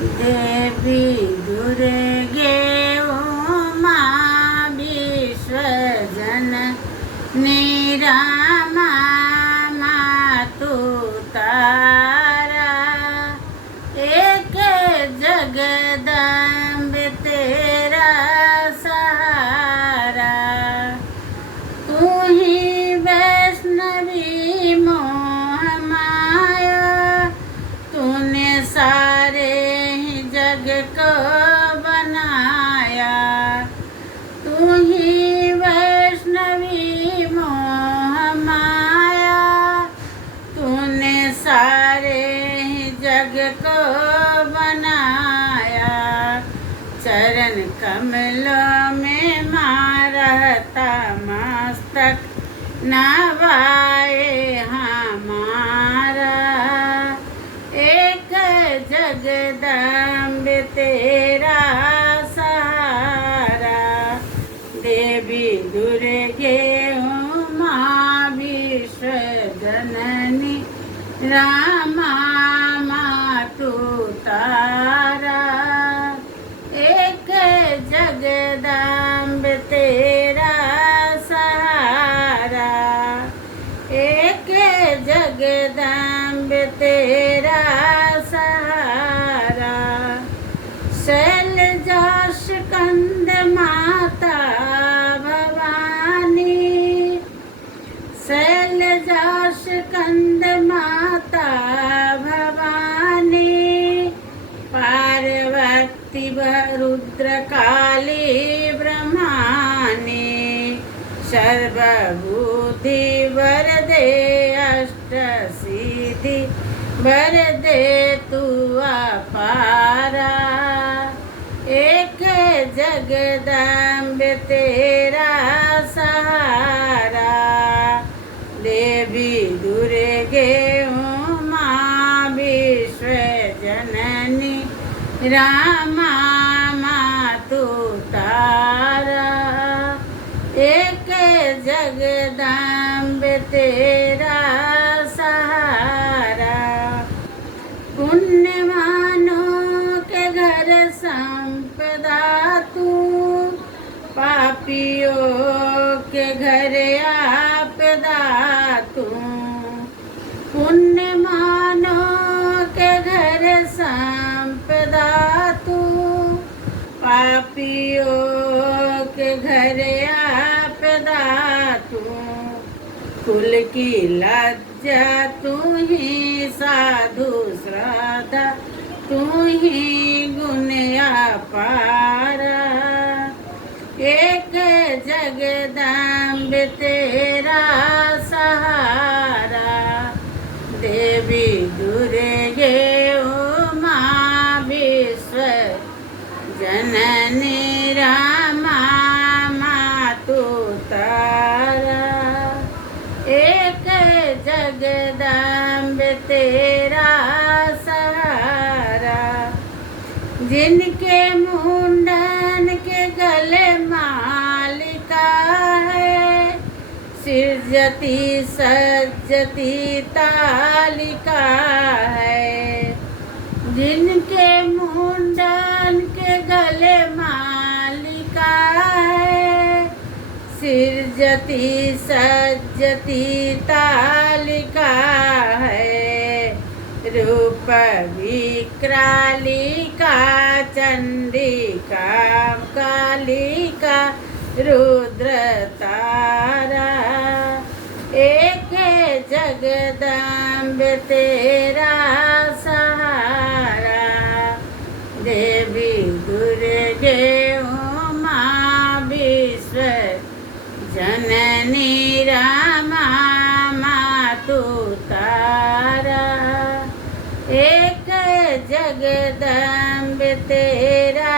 देवी दुर्गे उमा विश्वजननी रामा मातु तारा। एक जगदम्ब तेरा सहारा। तू ही वैष्णवी मोह माया। तूने सारे ही जग को बनाया। तू ही वैष्णवी मोह माया। तूने सारे ही जग को बनाया। चरण कमलों में माँ रहता मस्तक नवाए हमारा। एक जगदम्ब तेरा सहारा। देवी दुर्गे उमा विश्वजननी रामा मातु तारा। एक जगदम्ब तेरा सहारा। एक जगदम्ब तेरा सहारा। शैलजा स्कंद माता भवानी। शैलजा स्कंद माता भवानी। पार्वती रुद्र काली ब्रह्माणी। सर्वबुद्धि वरदे अष्ट सिद्धि वरदे तू अपारा। एक जगदम्ब तेरा सहारा। देवी दुर्गे उमा विश्वजननी रामा मातु तारा। एक जगदम्ब तेरा सहारा। पुण्यवानों के घर संपदा तू। पापियों के घर आपदा तू। पुण्यवानों के घर संपदा तू। पापियों के घर आपदा तू। कुल की लज्जा तू ही साधु श्रद्धा तू ही गुण अपारा। एक जगदम्ब तेरा सहारा। देवी दुर्गे उमा विश्वजननी रामा मातु तारा। एक जगदम्ब तेरा सहारा। जिनके मुंडन के गले मालिका है। सिरजती सज्जती तालिका है। जिनके मुंडन के गले मालिका है। सिरजती सज्जती तालिका है। रूप विक्रालिका चंडिका कालिका रुद्र तारा। एक जगदम्ब तेरा सहारा। देवी दुर्गे उमा विश्वजननी रामा मातु तारा। एक जगदम्ब तेरा